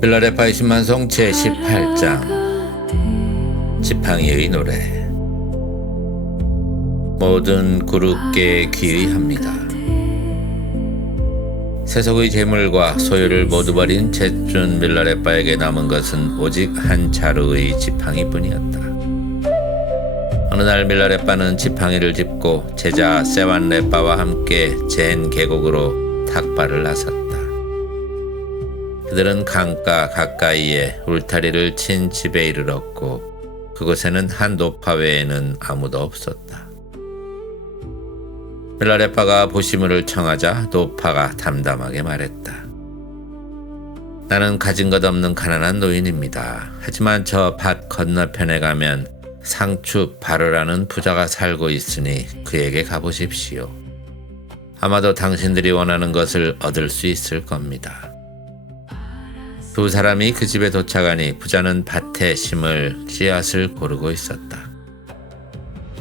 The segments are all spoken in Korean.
빌라레파 20만송 제18장 지팡이의 노래. 모든 그룹께 귀의합니다. 세속의 재물과 소유를 모두 버린 잿준 빌라레파에게 남은 것은 오직 한 자루의 지팡이뿐이었다. 어느 날 빌라레파는 지팡이를 짚고 제자 세완레파와 함께 젠 계곡으로 탁발을 나섰다. 그들은 강가 가까이에 울타리를 친 집에 이르렀고 그곳에는 한 노파 외에는 아무도 없었다. 빌라레파가 보시물을 청하자 노파가 담담하게 말했다. 나는 가진 것 없는 가난한 노인입니다. 하지만 저 밭 건너편에 가면 상추 바르라는 부자가 살고 있으니 그에게 가보십시오. 아마도 당신들이 원하는 것을 얻을 수 있을 겁니다. 두 사람이 그 집에 도착하니 부자는 밭에 심을 씨앗을 고르고 있었다.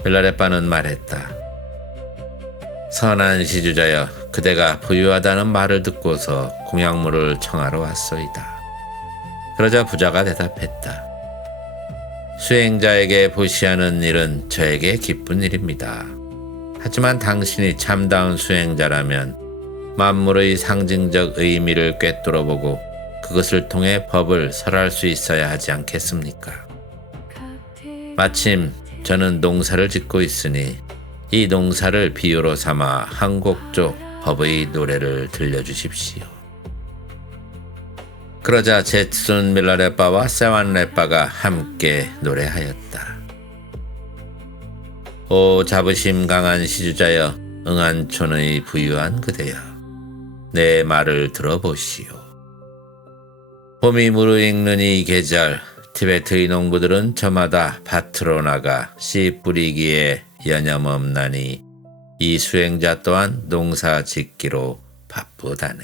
빌라레파는 말했다. 선한 시주자여, 그대가 부유하다는 말을 듣고서 공약물을 청하러 왔소이다. 그러자 부자가 대답했다. 수행자에게 보시하는 일은 저에게 기쁜 일입니다. 하지만 당신이 참다운 수행자라면 만물의 상징적 의미를 꿰뚫어보고 그것을 통해 법을 설할 수 있어야 하지 않겠습니까? 마침 저는 농사를 짓고 있으니 이 농사를 비유로 삼아 한 곡조 법의 노래를 들려주십시오. 그러자 잿준 빌라레파와 세완레파가 함께 노래하였다. 오 자부심 강한 시주자여, 응안촌의 부유한 그대여, 내 말을 들어보시오. 봄이 무르익는 이 계절, 티베트의 농부들은 저마다 밭으로 나가 씨 뿌리기에 여념없나니 이 수행자 또한 농사 짓기로 바쁘다네.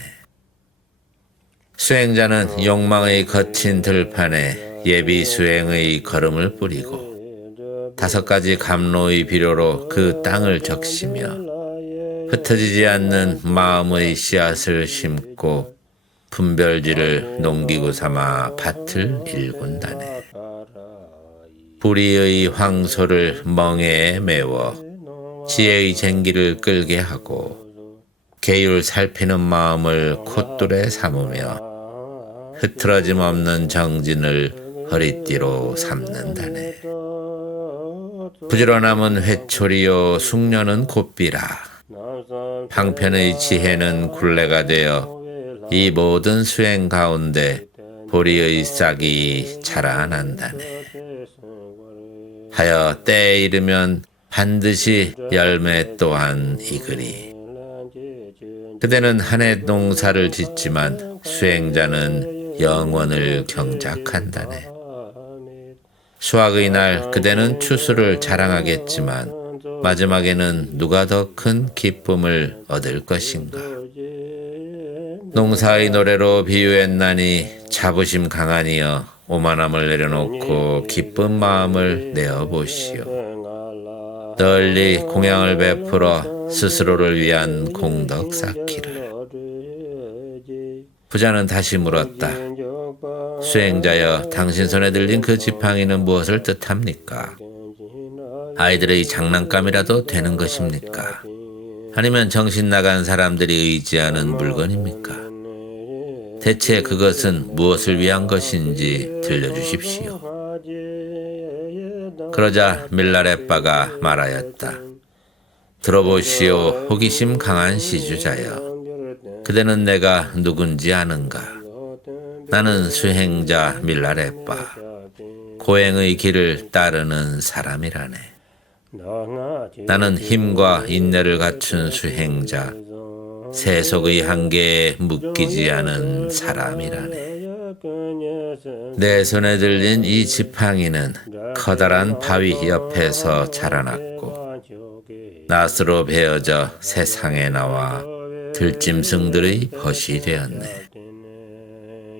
수행자는 욕망의 거친 들판에 예비 수행의 걸음을 뿌리고 5가지 감로의 비료로 그 땅을 적시며 흩어지지 않는 마음의 씨앗을 심고 분별지를 농기구 삼아 밭을 일군다네. 불의의 황소를 멍에에 메워 지혜의 쟁기를 끌게 하고 계율 살피는 마음을 콧돌에 삼으며 흐트러짐 없는 정진을 허리띠로 삼는다네. 부지런함은 회초리요 숙련은 곱비라. 방편의 지혜는 굴레가 되어 이 모든 수행 가운데 보리의 싹이 자라난다네. 하여 때에 이르면 반드시 열매 또한 이으리. 그대는 한 해 농사를 짓지만 수행자는 영원을 경작한다네. 수확의 날 그대는 추수를 자랑하겠지만 마지막에는 누가 더 큰 기쁨을 얻을 것인가. 농사의 노래로 비유했나니 자부심 강하니여, 오만함을 내려놓고 기쁜 마음을 내어보시오. 널리 공양을 베풀어 스스로를 위한 공덕 쌓기를. 부자는 다시 물었다. 수행자여, 당신 손에 들린 그 지팡이는 무엇을 뜻합니까? 아이들의 장난감이라도 되는 것입니까? 아니면 정신 나간 사람들이 의지하는 물건입니까? 대체 그것은 무엇을 위한 것인지 들려주십시오. 그러자 빌라레파가 말하였다. 들어보시오, 호기심 강한 시주자여. 그대는 내가 누군지 아는가? 나는 수행자 빌라레파, 고행의 길을 따르는 사람이라네. 나는 힘과 인내를 갖춘 수행자, 세속의 한계에 묶이지 않은 사람이라네. 내 손에 들린 이 지팡이는 커다란 바위 옆에서 자라났고 낫으로 베어져 세상에 나와 들짐승들의 벗이 되었네.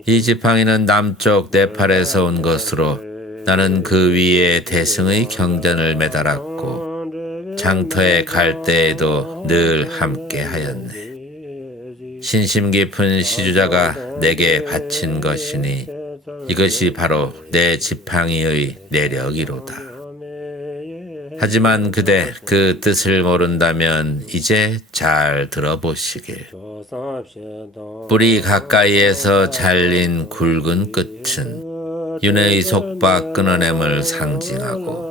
이 지팡이는 남쪽 네팔에서 온 것으로 나는 그 위에 대승의 경전을 매달았고 장터에 갈 때에도 늘 함께 하였네. 신심 깊은 시주자가 내게 바친 것이니 이것이 바로 내 지팡이의 내력이로다. 하지만 그대 그 뜻을 모른다면 이제 잘 들어보시길. 뿌리 가까이에서 잘린 굵은 끝은 윤회의 속박 끊어냄을 상징하고,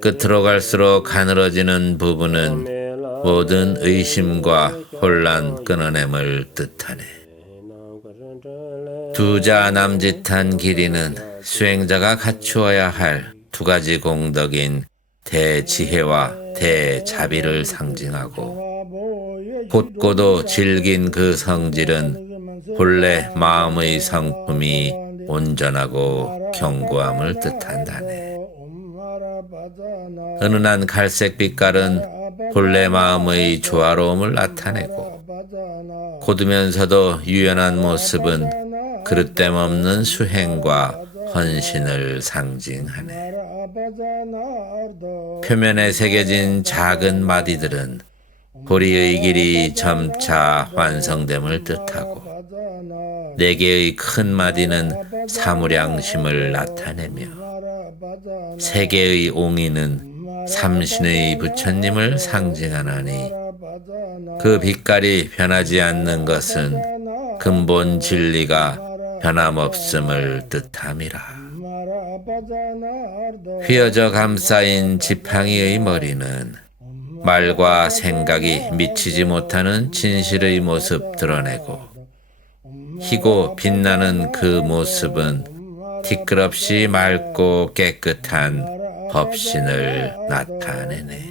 끝으로 갈수록 가늘어지는 부분은 모든 의심과 혼란 끊어냄을 뜻하네. 두자 남짓한 길이는 수행자가 갖추어야 할 두 가지 공덕인 대지혜와 대자비를 상징하고, 곧고도 질긴 그 성질은 본래 마음의 성품이 온전하고 견고함을 뜻한다네. 은은한 갈색 빛깔은 본래 마음의 조화로움을 나타내고, 고두면서도 유연한 모습은 그릇됨 없는 수행과 헌신을 상징하네. 표면에 새겨진 작은 마디들은 보리의 길이 점차 완성됨을 뜻하고, 네 개의 큰 마디는 사무량심을 나타내며, 세 개의 옹이는 삼신의 부처님을 상징하나니, 그 빛깔이 변하지 않는 것은 근본 진리가 변함없음을 뜻함이라. 휘어져 감싸인 지팡이의 머리는 말과 생각이 미치지 못하는 진실의 모습 드러내고, 희고 빛나는 그 모습은 티끌없이 맑고 깨끗한 법신을 나타내네.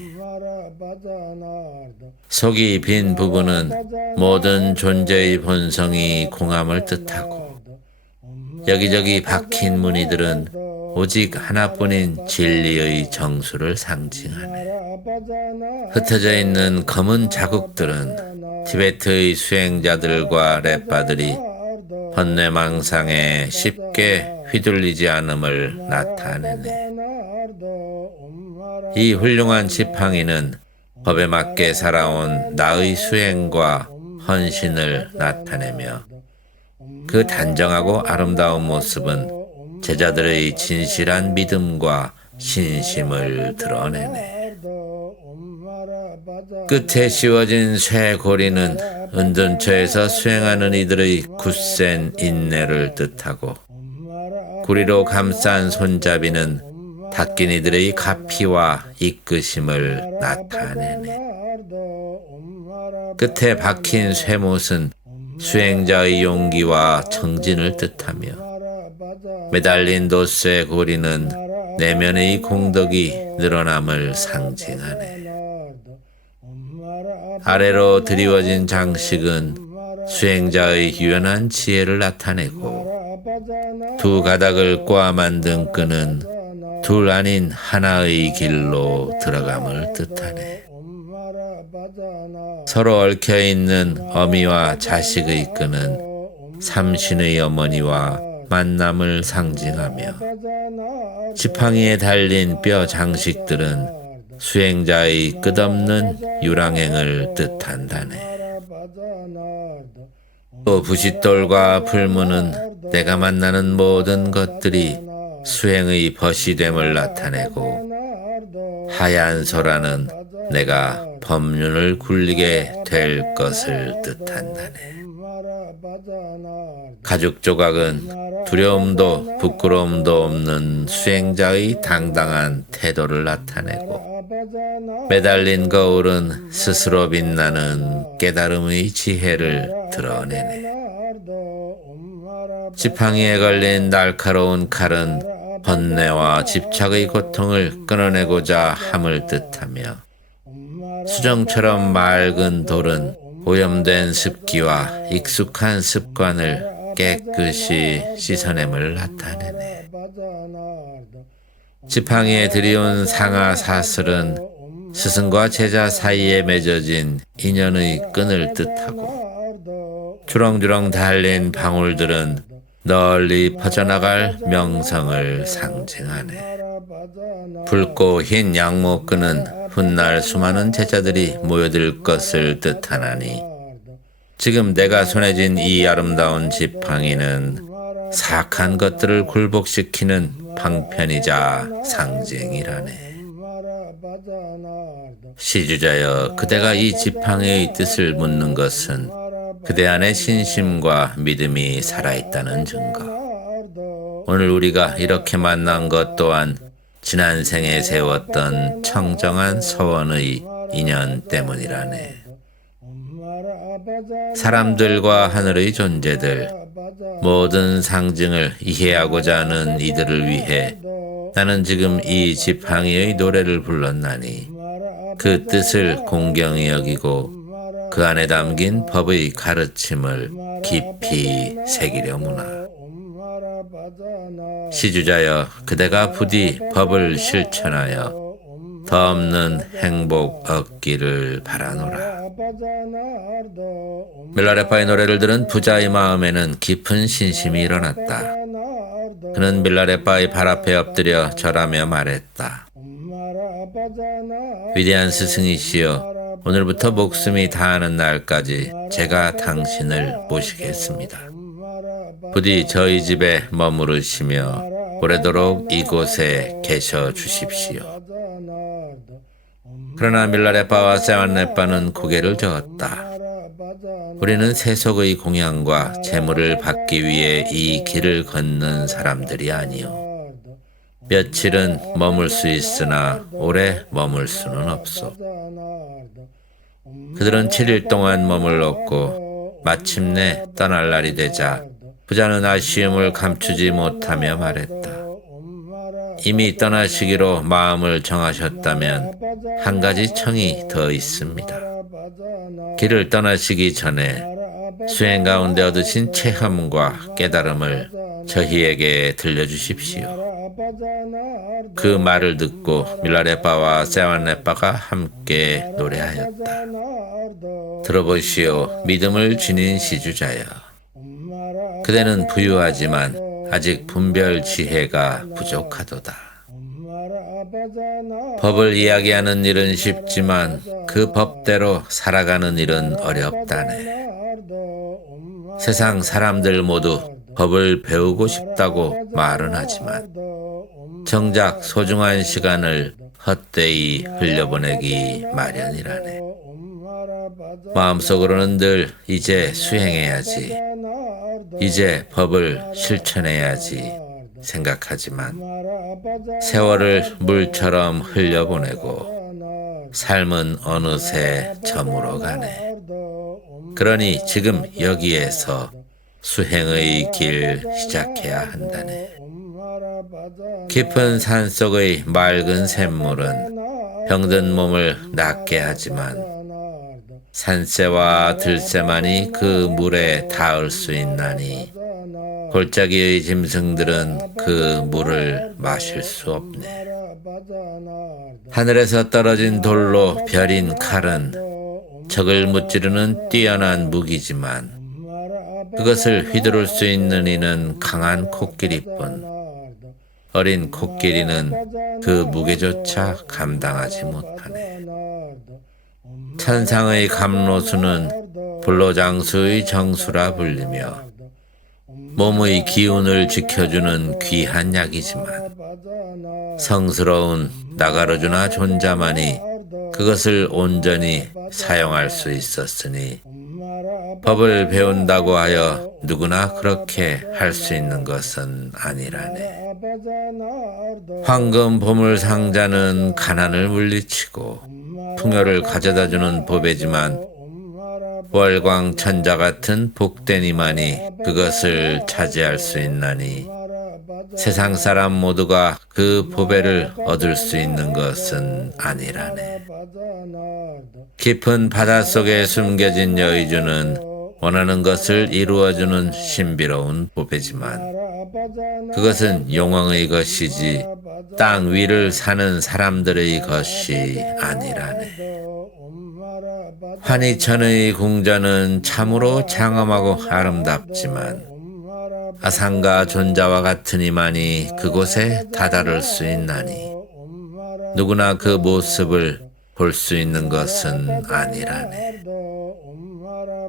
속이 빈 부분은 모든 존재의 본성이 공함을 뜻하고, 여기저기 박힌 무늬들은 오직 하나뿐인 진리의 정수를 상징하네. 흩어져 있는 검은 자국들은 티베트의 수행자들과 랩바들이 번뇌망상에 쉽게 휘둘리지 않음을 나타내네. 이 훌륭한 지팡이는 법에 맞게 살아온 나의 수행과 헌신을 나타내며, 그 단정하고 아름다운 모습은 제자들의 진실한 믿음과 신심을 드러내네. 끝에 씌워진 쇠고리는 은둔처에서 수행하는 이들의 굳센 인내를 뜻하고, 구리로 감싼 손잡이는 닦인 이들의 가피와 이끄심을 나타내네. 끝에 박힌 쇠못은 수행자의 용기와 정진을 뜻하며, 매달린 돛쇠 고리는 내면의 공덕이 늘어남을 상징하네. 아래로 드리워진 장식은 수행자의 유연한 지혜를 나타내고, 두 가닥을 꼬아 만든 끈은 둘 아닌 하나의 길로 들어감을 뜻하네. 서로 얽혀있는 어미와 자식의 끈은 삼신의 어머니와 만남을 상징하며, 지팡이에 달린 뼈 장식들은 수행자의 끝없는 유랑행을 뜻한다네. 또 부싯돌과 풀무는 내가 만나는 모든 것들이 수행의 벗이됨을 나타내고, 하얀 소라는 내가 법륜을 굴리게 될 것을 뜻한다네. 가죽 조각은 두려움도 부끄러움도 없는 수행자의 당당한 태도를 나타내고, 매달린 거울은 스스로 빛나는 깨달음의 지혜를 드러내네. 지팡이에 걸린 날카로운 칼은 번뇌와 집착의 고통을 끊어내고자 함을 뜻하며, 수정처럼 맑은 돌은 오염된 습기와 익숙한 습관을 깨끗이 씻어냄을 나타내네. 지팡이에 들이온 상하 사슬은 스승과 제자 사이에 맺어진 인연의 끈을 뜻하고, 주렁주렁 달린 방울들은 널리 퍼져나갈 명성을 상징하네. 붉고 흰 양목끈은 훗날 수많은 제자들이 모여들 것을 뜻하나니, 지금 내가 손에 쥔 이 아름다운 지팡이는 사악한 것들을 굴복시키는 방편이자 상징이라네. 시주자여, 그대가 이 지팡이의 뜻을 묻는 것은 그대 안에 신심과 믿음이 살아있다는 증거. 오늘 우리가 이렇게 만난 것 또한 지난 생에 세웠던 청정한 서원의 인연 때문이라네. 사람들과 하늘의 존재들, 모든 상징을 이해하고자 하는 이들을 위해 나는 지금 이 지팡이의 노래를 불렀나니 그 뜻을 공경히 여기고 그 안에 담긴 법의 가르침을 깊이 새기려무나. 시주자여, 그대가 부디 법을 실천하여 더 없는 행복 얻기를 바라노라. 밀라레파의 노래를 들은 부자의 마음에는 깊은 신심이 일어났다. 그는 밀라레파의 발 앞에 엎드려 절하며 말했다. 위대한 스승이시여, 오늘부터 목숨이 다하는 날까지 제가 당신을 모시겠습니다. 부디 저희 집에 머무르시며 오래도록 이곳에 계셔 주십시오. 그러나 밀라레파와 세완레파는 고개를 저었다. 우리는 세속의 공양과 재물을 받기 위해 이 길을 걷는 사람들이 아니요. 며칠은 머물 수 있으나 오래 머물 수는 없소. 그들은 7일 동안 머물렀고 마침내 떠날 날이 되자 부자는 아쉬움을 감추지 못하며 말했다. 이미 떠나시기로 마음을 정하셨다면 한 가지 청이 더 있습니다. 길을 떠나시기 전에 수행 가운데 얻으신 체험과 깨달음을 저희에게 들려주십시오. 그 말을 듣고 밀라레파와 세완레파가 함께 노래하였다. 들어보시오, 믿음을 지닌 시주자여. 그대는 부유하지만 아직 분별 지혜가 부족하도다. 법을 이야기하는 일은 쉽지만 그 법대로 살아가는 일은 어렵다네. 세상 사람들 모두 법을 배우고 싶다고 말은 하지만 정작 소중한 시간을 헛되이 흘려보내기 마련이라네. 마음속으로는 늘 이제 수행해야지, 이제 법을 실천해야지 생각하지만 세월을 물처럼 흘려보내고 삶은 어느새 저물어 가네. 그러니 지금 여기에서 수행의 길 시작해야 한다네. 깊은 산속의 맑은 샘물은 병든 몸을 낫게 하지만 산새와 들새만이 그 물에 닿을 수 있나니 골짜기의 짐승들은 그 물을 마실 수 없네. 하늘에서 떨어진 돌로 벼린 칼은 적을 무찌르는 뛰어난 무기지만 그것을 휘두를 수 있는 이는 강한 코끼리뿐 어린 코끼리는 그 무게조차 감당하지 못하네. 천상의 감로수는 불로장수의 정수라 불리며 몸의 기운을 지켜주는 귀한 약이지만 성스러운 나가르주나 존자만이 그것을 온전히 사용할 수 있었으니 법을 배운다고 하여 누구나 그렇게 할 수 있는 것은 아니라네. 황금 보물 상자는 가난을 물리치고 풍요를 가져다주는 보배지만 월광천자 같은 복된 이만이 그것을 차지할 수 있나니 세상 사람 모두가 그 보배를 얻을 수 있는 것은 아니라네. 깊은 바닷속에 숨겨진 여의주는 원하는 것을 이루어주는 신비로운 보배지만 그것은 용왕의 것이지 땅 위를 사는 사람들의 것이 아니라네. 환희천의 궁전은 참으로 장엄하고 아름답지만 아상가 존자와 같으니만이 그곳에 다다를 수 있나니 누구나 그 모습을 볼 수 있는 것은 아니라네.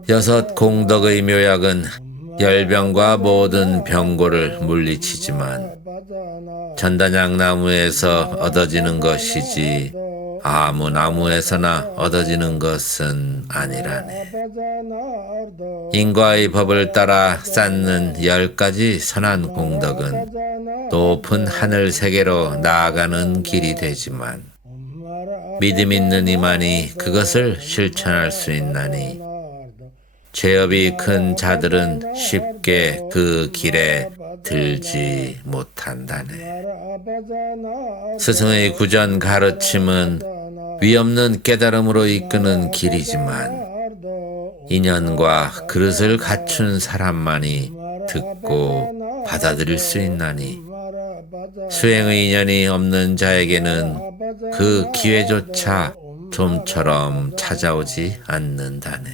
6 공덕의 묘약은 열병과 모든 병고를 물리치지만 전단양 나무에서 얻어지는 것이지 아무 나무에서나 얻어지는 것은 아니라네. 인과의 법을 따라 쌓는 10가지 선한 공덕은 높은 하늘 세계로 나아가는 길이 되지만 믿음 있는 이만이 그것을 실천할 수 있나니 죄업이 큰 자들은 쉽게 그 길에 들지 못한다네. 스승의 구전 가르침은 위없는 깨달음으로 이끄는 길이지만 인연과 그릇을 갖춘 사람만이 듣고 받아들일 수 있나니 수행의 인연이 없는 자에게는 그 기회조차 좀처럼 찾아오지 않는다네.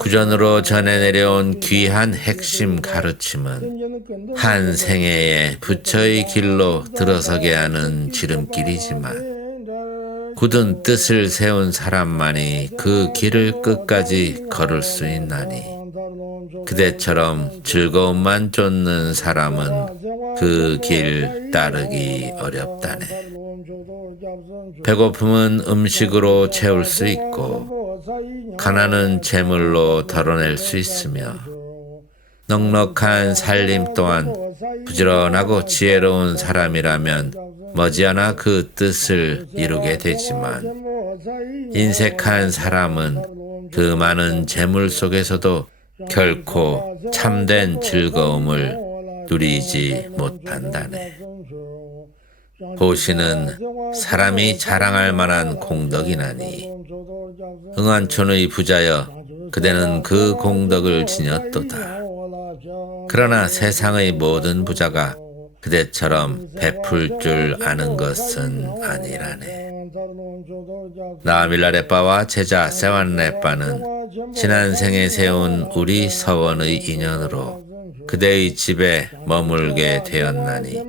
구전으로 전해 내려온 귀한 핵심 가르침은 한 생애에 부처의 길로 들어서게 하는 지름길이지만 굳은 뜻을 세운 사람만이 그 길을 끝까지 걸을 수 있나니 그대처럼 즐거움만 쫓는 사람은 그 길 따르기 어렵다네. 배고픔은 음식으로 채울 수 있고 가난은 재물로 덜어낼 수 있으며 넉넉한 살림 또한 부지런하고 지혜로운 사람이라면 머지않아 그 뜻을 이루게 되지만 인색한 사람은 그 많은 재물 속에서도 결코 참된 즐거움을 누리지 못한다네. 보시는 사람이 자랑할 만한 공덕이나니 응안촌의 부자여 그대는 그 공덕을 지녔도다. 그러나 세상의 모든 부자가 그대처럼 베풀 줄 아는 것은 아니라네. 나밀라레빠와 제자 세완레빠는 지난 생에 세운 우리 서원의 인연으로 그대의 집에 머물게 되었나니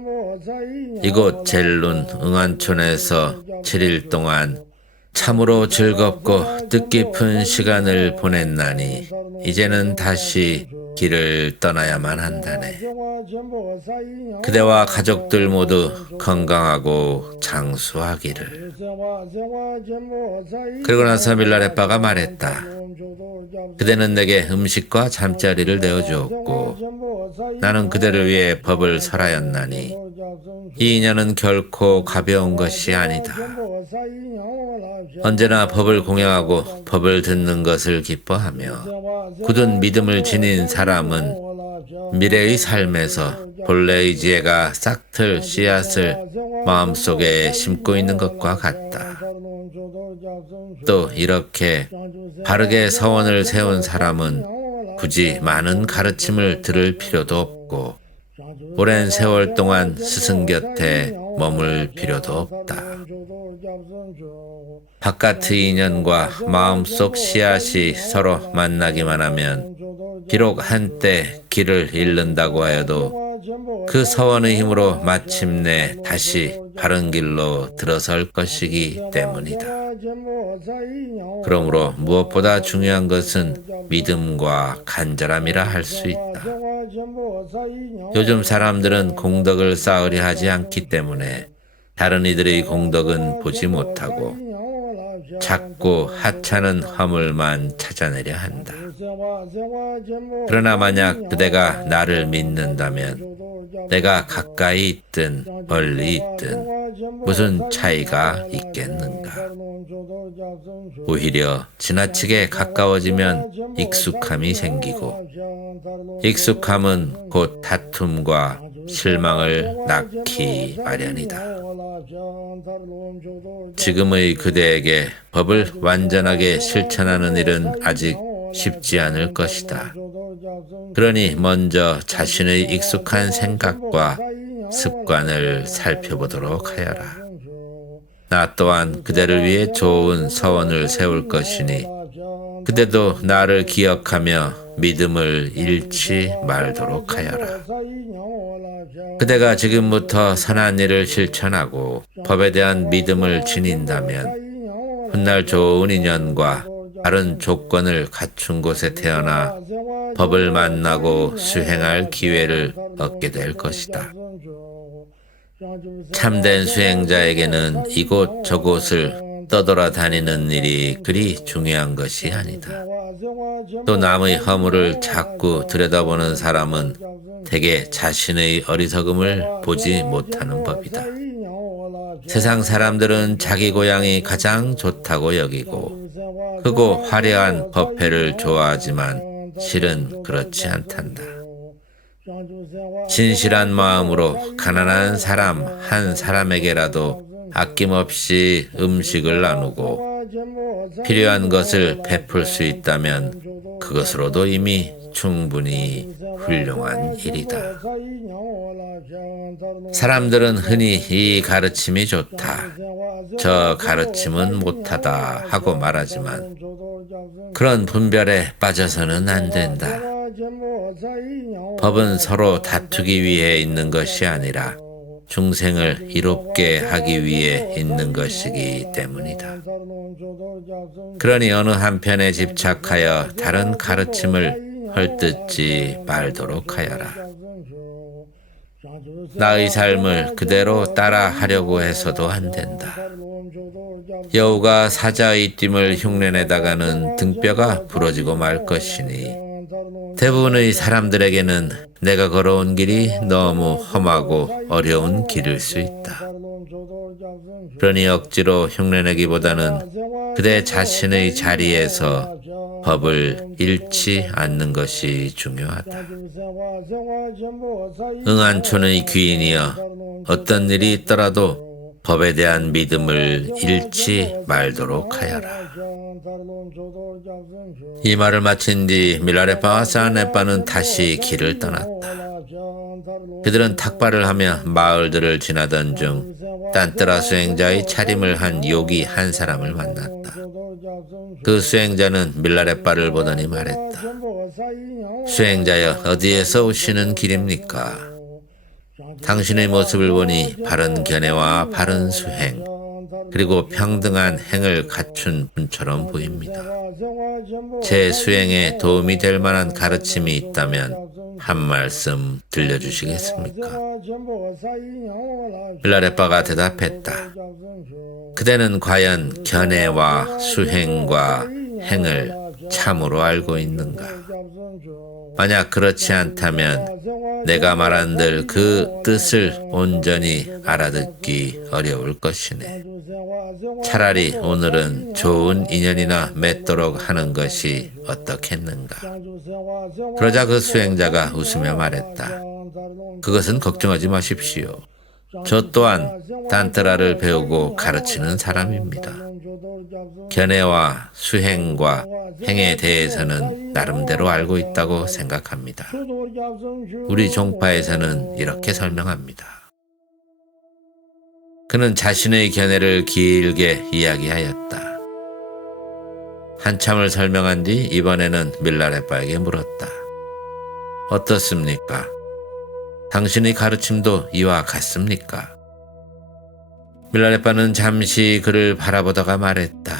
이곳 젤룬 응안촌에서 7일 동안 참으로 즐겁고 뜻깊은 시간을 보냈나니 이제는 다시 길을 떠나야만 한다네. 그대와 가족들 모두 건강하고 장수하기를. 그러고 나서 밀라레빠가 말했다. 그대는 내게 음식과 잠자리를 내어주었고 나는 그대를 위해 법을 설하였나니 이 인연은 결코 가벼운 것이 아니다. 언제나 법을 공양하고 법을 듣는 것을 기뻐하며 굳은 믿음을 지닌 사람은 미래의 삶에서 본래의 지혜가 싹틀 씨앗을 마음속에 심고 있는 것과 같다. 또 이렇게 바르게 서원을 세운 사람은 굳이 많은 가르침을 들을 필요도 없고 오랜 세월 동안 스승 곁에 머물 필요도 없다. 바깥의 인연과 마음속 씨앗이 서로 만나기만 하면 비록 한때 길을 잃는다고 하여도 그 서원의 힘으로 마침내 다시 바른 길로 들어설 것이기 때문이다. 그러므로 무엇보다 중요한 것은 믿음과 간절함이라 할 수 있다. 요즘 사람들은 공덕을 쌓으려 하지 않기 때문에 다른 이들의 공덕은 보지 못하고 자꾸 하찮은 허물만 찾아내려 한다. 그러나 만약 그대가 나를 믿는다면 내가 가까이 있든 멀리 있든 무슨 차이가 있겠는가. 오히려 지나치게 가까워지면 익숙함이 생기고 익숙함은 곧 다툼과 실망을 낳기 마련이다. 지금의 그대에게 법을 완전하게 실천하는 일은 아직 쉽지 않을 것이다. 그러니 먼저 자신의 익숙한 생각과 습관을 살펴보도록 하여라. 나 또한 그대를 위해 좋은 서원을 세울 것이니 그대도 나를 기억하며 믿음을 잃지 말도록 하여라. 그대가 지금부터 선한 일을 실천하고 법에 대한 믿음을 지닌다면 훗날 좋은 인연과 바른 조건을 갖춘 곳에 태어나 법을 만나고 수행할 기회를 얻게 될 것이다. 참된 수행자에게는 이곳 저곳을 떠돌아다니는 일이 그리 중요한 것이 아니다. 또 남의 허물을 자꾸 들여다보는 사람은 대개 자신의 어리석음을 보지 못하는 법이다. 세상 사람들은 자기 고향이 가장 좋다고 여기고 크고 화려한 법회를 좋아하지만 실은 그렇지 않단다. 진실한 마음으로 가난한 사람 한 사람에게라도 아낌없이 음식을 나누고 필요한 것을 베풀 수 있다면 그것으로도 이미 충분히 훌륭한 일이다. 사람들은 흔히 이 가르침이 좋다, 저 가르침은 못하다 하고 말하지만 그런 분별에 빠져서는 안 된다. 법은 서로 다투기 위해 있는 것이 아니라 중생을 이롭게 하기 위해 있는 것이기 때문이다. 그러니 어느 한편에 집착하여 다른 가르침을 헐뜯지 말도록 하여라. 나의 삶을 그대로 따라 하려고 해서도 안 된다. 여우가 사자의 띠을 흉내내다가는 등뼈가 부러지고 말 것이니 대부분의 사람들에게는 내가 걸어온 길이 너무 험하고 어려운 길일 수 있다. 그러니 억지로 흉내내기보다는 그대 자신의 자리에서 법을 잃지 않는 것이 중요하다. 응안촌의 귀인이여, 어떤 일이 있더라도 법에 대한 믿음을 잃지 말도록 하여라. 이 말을 마친 뒤 밀라레빠와 사안레빠는 다시 길을 떠났다. 그들은 탁발을 하며 마을들을 지나던 중 딴뜨라 수행자의 차림을 한 요기 한 사람을 만났다. 그 수행자는 밀라레빠를 보더니 말했다. 수행자여, 어디에서 오시는 길입니까? 당신의 모습을 보니 바른 견해와 바른 수행, 그리고 평등한 행을 갖춘 분처럼 보입니다. 제 수행에 도움이 될 만한 가르침이 있다면 한 말씀 들려주시겠습니까? 밀라레빠가 대답했다. 그대는 과연 견해와 수행과 행을 참으로 알고 있는가? 만약 그렇지 않다면 내가 말한들 그 뜻을 온전히 알아듣기 어려울 것이네. 차라리 오늘은 좋은 인연이나 맺도록 하는 것이 어떻겠는가? 그러자 그 수행자가 웃으며 말했다. 그것은 걱정하지 마십시오. 저 또한 단트라를 배우고 가르치는 사람입니다. 견해와 수행과 행에 대해서는 나름대로 알고 있다고 생각합니다. 우리 종파에서는 이렇게 설명합니다. 그는 자신의 견해를 길게 이야기하였다. 한참을 설명한 뒤 이번에는 밀라레빠에게 물었다. 어떻습니까? 당신의 가르침도 이와 같습니까? 밀라레빠는 잠시 그를 바라보다가 말했다.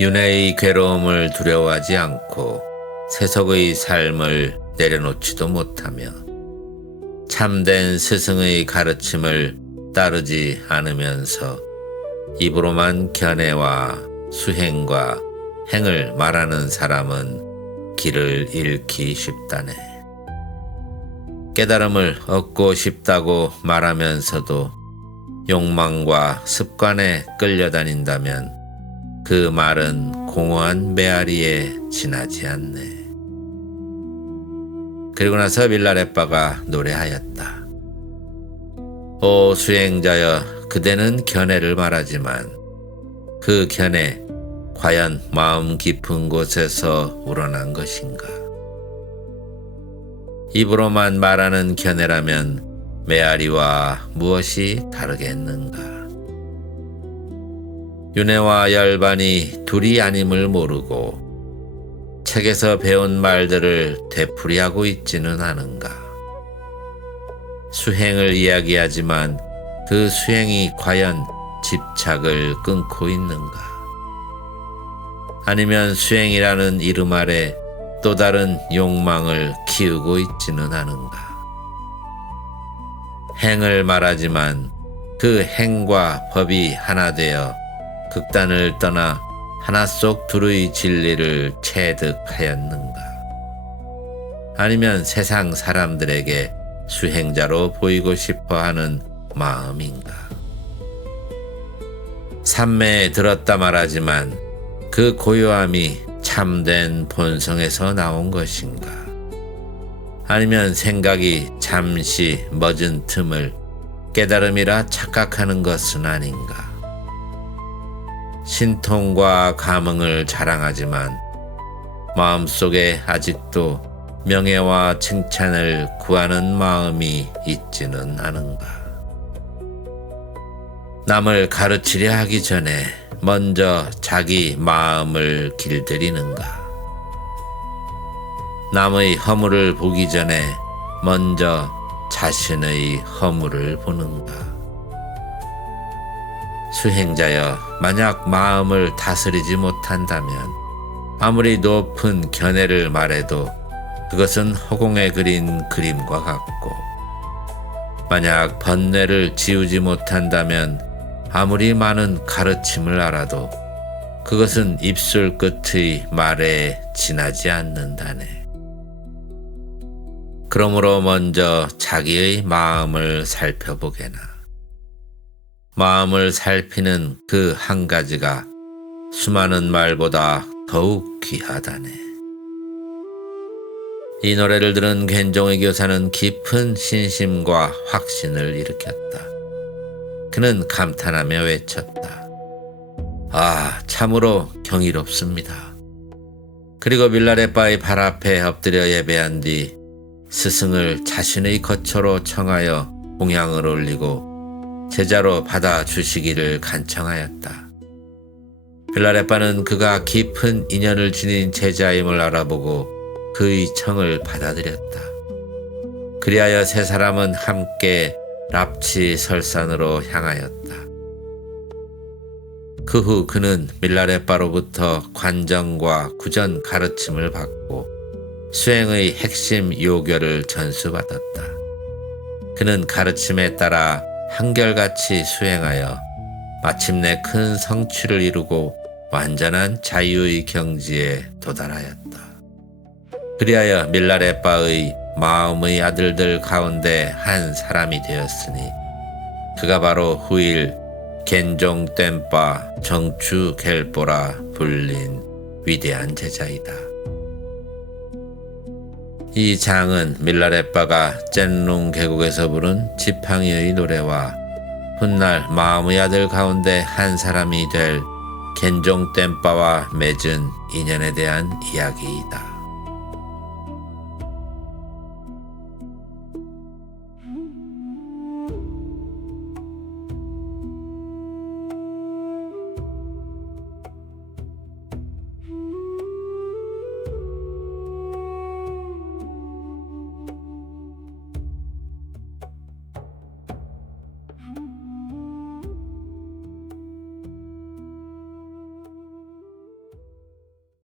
윤회의 괴로움을 두려워하지 않고 세속의 삶을 내려놓지도 못하며 참된 스승의 가르침을 따르지 않으면서 입으로만 견해와 수행과 행을 말하는 사람은 길을 잃기 쉽다네. 깨달음을 얻고 싶다고 말하면서도 욕망과 습관에 끌려다닌다면 그 말은 공허한 메아리에 지나지 않네. 그리고 나서 밀라레빠가 노래하였다. 오 수행자여, 그대는 견해를 말하지만 그 견해 과연 마음 깊은 곳에서 우러난 것인가? 입으로만 말하는 견해라면 메아리와 무엇이 다르겠는가? 윤회와 열반이 둘이 아님을 모르고 책에서 배운 말들을 되풀이하고 있지는 않은가? 수행을 이야기하지만 그 수행이 과연 집착을 끊고 있는가? 아니면 수행이라는 이름 아래 또 다른 욕망을 키우고 있지는 않은가. 행을 말하지만 그 행과 법이 하나 되어 극단을 떠나 하나 속 둘의 진리를 체득하였는가. 아니면 세상 사람들에게 수행자로 보이고 싶어하는 마음인가. 삼매에 들었다 말하지만 그 고요함이 참된 본성에서 나온 것인가. 아니면 생각이 잠시 멎은 틈을 깨달음이라 착각하는 것은 아닌가. 신통과 감흥을 자랑하지만 마음속에 아직도 명예와 칭찬을 구하는 마음이 있지는 않은가. 남을 가르치려 하기 전에 먼저 자기 마음을 길들이는가. 남의 허물을 보기 전에 먼저 자신의 허물을 보는가. 수행자여, 만약 마음을 다스리지 못한다면 아무리 높은 견해를 말해도 그것은 허공에 그린 그림과 같고, 만약 번뇌를 지우지 못한다면 아무리 많은 가르침을 알아도 그것은 입술 끝의 말에 지나지 않는다네. 그러므로 먼저 자기의 마음을 살펴보게나. 마음을 살피는 그 한 가지가 수많은 말보다 더욱 귀하다네. 이 노래를 들은 겐종의 교사는 깊은 신심과 확신을 일으켰다. 그는 감탄하며 외쳤다. 아, 참으로 경이롭습니다. 그리고 밀라레빠의 발 앞에 엎드려 예배한 뒤 스승을 자신의 거처로 청하여 공양을 올리고 제자로 받아주시기를 간청하였다. 밀라레빠는 그가 깊은 인연을 지닌 제자임을 알아보고 그의 청을 받아들였다. 그리하여 세 사람은 함께 랍치 설산으로 향하였다. 그 후 그는 밀라레빠로부터 관정과 구전 가르침을 받고 수행의 핵심 요결을 전수받았다. 그는 가르침에 따라 한결같이 수행하여 마침내 큰 성취를 이루고 완전한 자유의 경지에 도달하였다. 그리하여 밀라레빠의 마음의 아들들 가운데 한 사람이 되었으니 그가 바로 후일 겐종 땜빠 정추 겔보라 불린 위대한 제자이다. 이 장은 밀라레빠가 젠룽 계곡에서 부른 지팡이의 노래와 훗날 마음의 아들 가운데 한 사람이 될 겐종 땜빠와 맺은 인연에 대한 이야기이다.